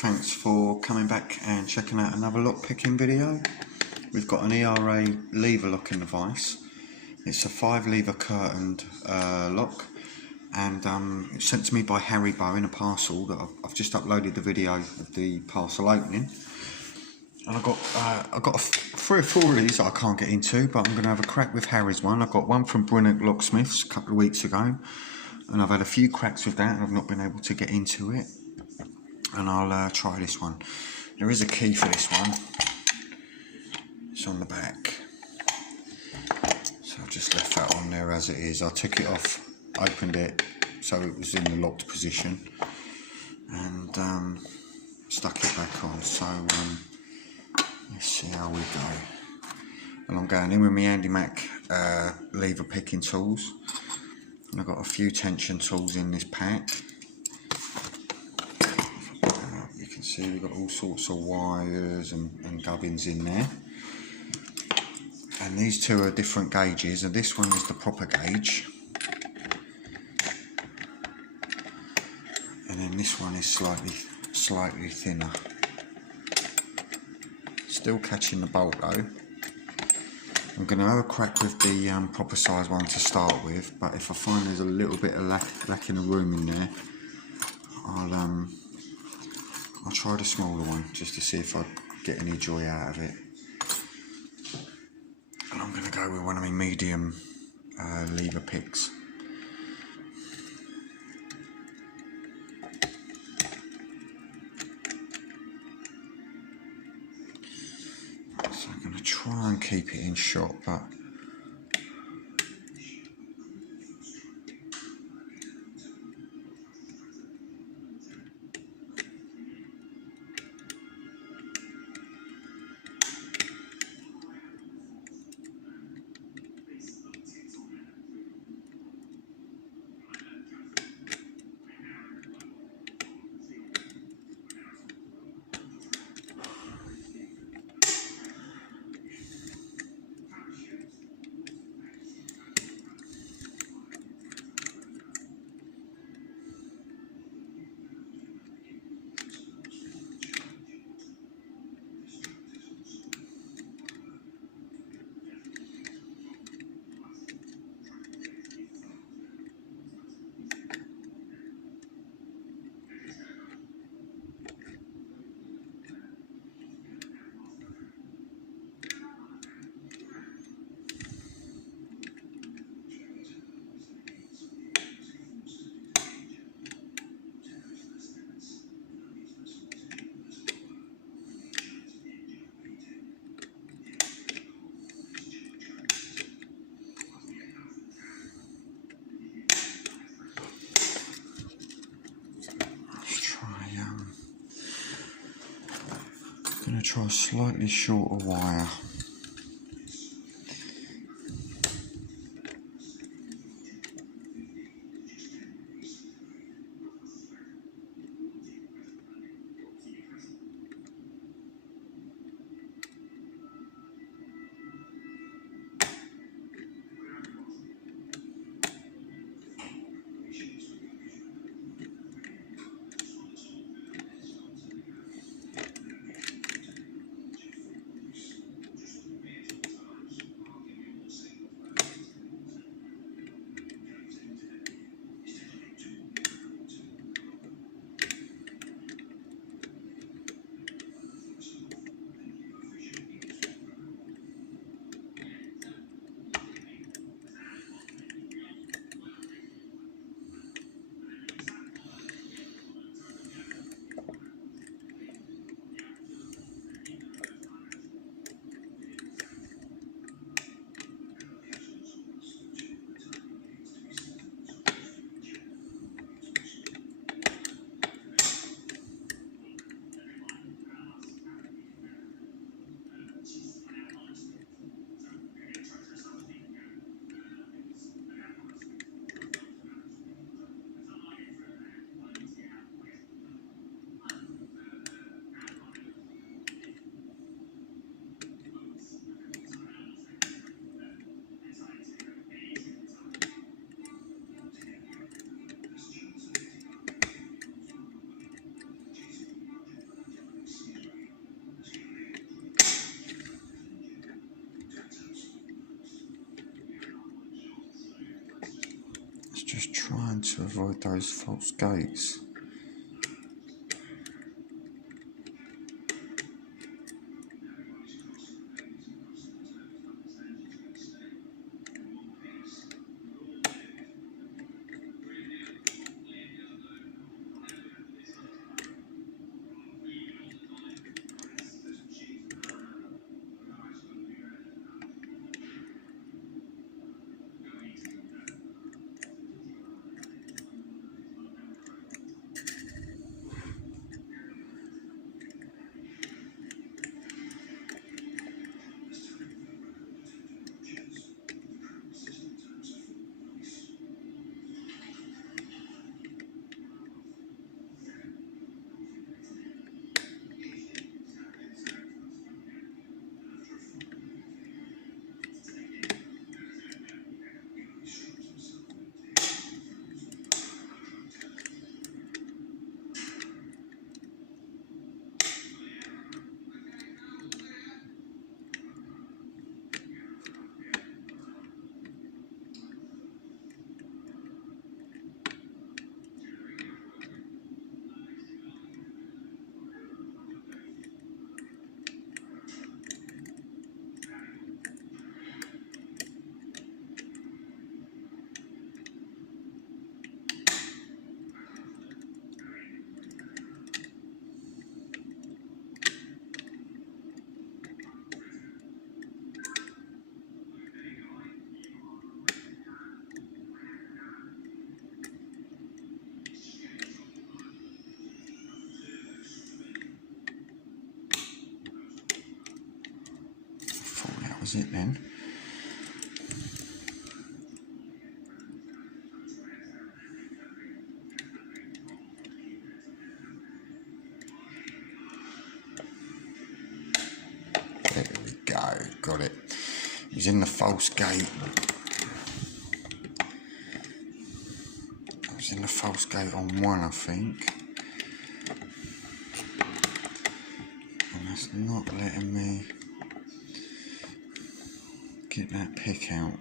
thanks for coming back and checking out another lock picking video. We've got an ERA lever locking device. It's a 5-lever curtained lock, and it's sent to me by Harry Bow in a parcel that I've just uploaded the video of the parcel opening. And I've got 3 or 4 of these that I can't get into, but I'm going to have a crack with Harry's one. I've got one from Brunnock Locksmiths a couple of weeks ago, and I've had a few cracks with that and I've not been able to get into it. And I'll try this one. There is a key for this one. It's on the back. So I've just left that on there as it is. I took it off, opened it so it was in the locked position, and stuck it back on. So let's see how we go. And I'm going in with my Handy Mac lever picking tools. And I've got a few tension tools in this pack. You can see we've got all sorts of wires and gubbins in there. And these two are different gauges, and this one is the proper gauge. And then this one is slightly thinner. Still catching the bolt though. I'm going to have a crack with the proper size one to start with, but if I find there's a little bit of lacking of room in there, I'll try the smaller one just to see if I get any joy out of it. And I'm going to go with one of my medium lever picks. So I'm going to try and keep it in shot, but I'm going to try a slightly shorter wire. to avoid those false gates. That was it then. There we go, got it. He's in the false gate. I was in the false gate on one, I think. And that's not letting me get that pick out.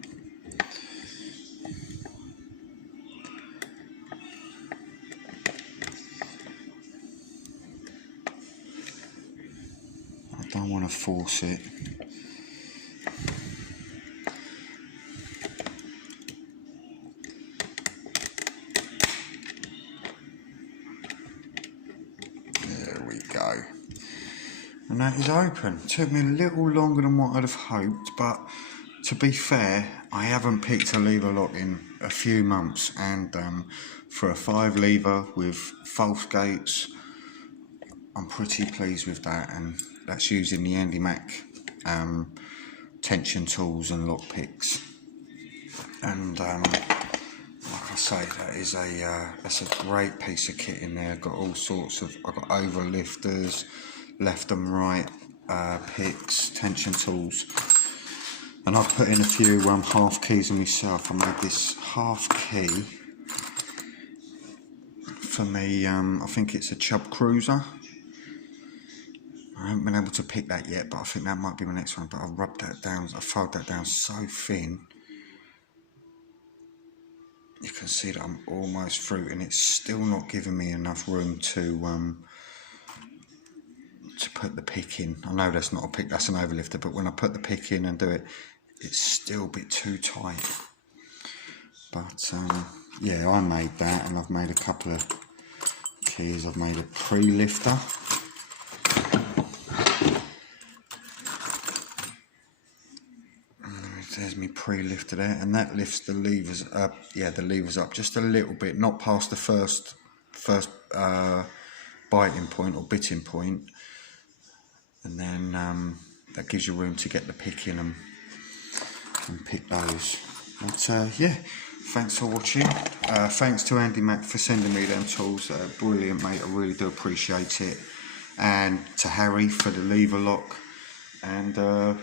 I don't want to force it. There we go. And that is open. Took me a little longer than what I'd have hoped, but to be fair, I haven't picked a lever lock in a few months, and for a 5 lever with false gates, I'm pretty pleased with that, and that's using the Andy Mack tension tools and lock picks. And like I say, that's a great piece of kit in there. Got all sorts of, I've got over lifters, left and right picks, tension tools, and I've put in a few half keys myself. I made this half key for me, I think it's a Chubb Cruiser. I haven't been able to pick that yet, but I think that might be my next one. But I've rubbed that down, I fold that down so thin. You can see that I'm almost through, and it's still not giving me enough room to put the pick in. I know that's not a pick, that's an overlifter, but when I put the pick in and do it, it's still a bit too tight. But yeah, I made that, and I've made a couple of keys. I've made a pre-lifter. There's me pre-lifter there, and that lifts the levers up. Yeah, the levers up just a little bit, not past the first biting point or bitting point, and then that gives you room to get the pick in and pick those. But yeah, thanks for watching. Thanks to Andy Mack for sending me them tools. Brilliant, mate. I really do appreciate it. And to Harry for the lever lock. And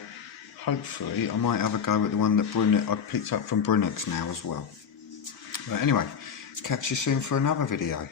hopefully I might have a go at the one that I picked up from Brunux now as well. But anyway, catch you soon for another video.